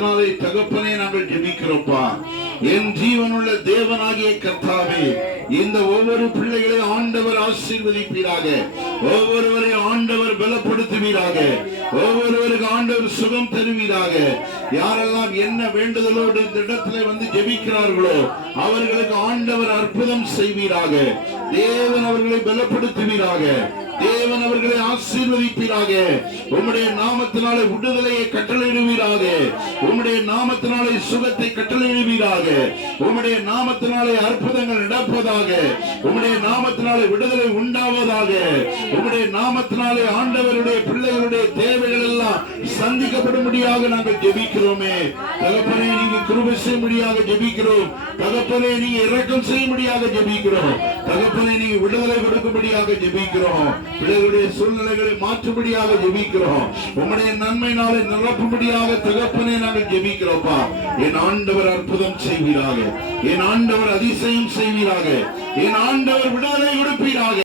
தகப்பனே நாங்கள் ஜெபிக்கிறோம்ப்பா. என் ஜீவனுள்ள தேவனாகிய கர்த்தாவே இந்த ஒவ்வொரு பிள்ளைகளை ஆண்டவர் ஆசீர்வதிப்பீராக. ஒவ்வொருவரை ஆண்டவர் பலப்படுத்துவீராக. ஒவ்வொருவருக்கு ஆண்டவர் சுகம் தருவீராக. யாரெல்லாம் என்ன வேண்டுதலோடு இந்த இடத்துல வந்து ஜெபிக்கிறார்களோ அவர்களுக்கு ஆண்டவர் அற்புதம் செய்வீராக. தேவன் அவர்களை பலப்படுத்துவீராக. தேவன் அவர்களை ஆசீர்வதிப்பீராக. உம்முடைய நாமத்தினாலே விடுதலையை கட்டளையிடுவீராக. school. உம்முடைய நாமத்தினாலே சுகத்தை கட்டளையிடுவீராக உம்முடைய நாமத்தினாலே அற்புதங்கள் நடப்பதாக. உம்முடைய நாமத்தினாலே விடுதலை உண்டாவதாக. உம்முடைய நாமத்தினாலே ஆண்டவருடைய பிள்ளைகளுடைய தேவைகள் எல்லாம் சந்திக்கப்படும்படியாக நாங்கள் ஜெபிக்கிறோமே. தகப்பனே நீங்க கிருபை செய்யும்படியாக ஜெபிக்கிறோம். தகப்பனே நீங்க இரக்கம் செய்யும்படியாக ஜெபிக்கிறோம். தகப்பனே நீங்க விடுதலை கொடுக்கும்படியாக ஜெபிக்கிறோம். பிள்ளைகளுடைய சூழ்நிலைகளை மாற்றும்படியாக ஜெபிக்கிறோம். உம்முடைய நன்மை நாளை நிரப்பும்படியாக தகப்பனே நாங்கள் ஜெபிக்கிறோம்ப்பா என் ஆண்டவர் அற்புதம் செய்வீராக. என் ஆண்டவர் அதிசயம் செய்வீராக. என் ஆண்டவர் விடாதை விடுப்பீராக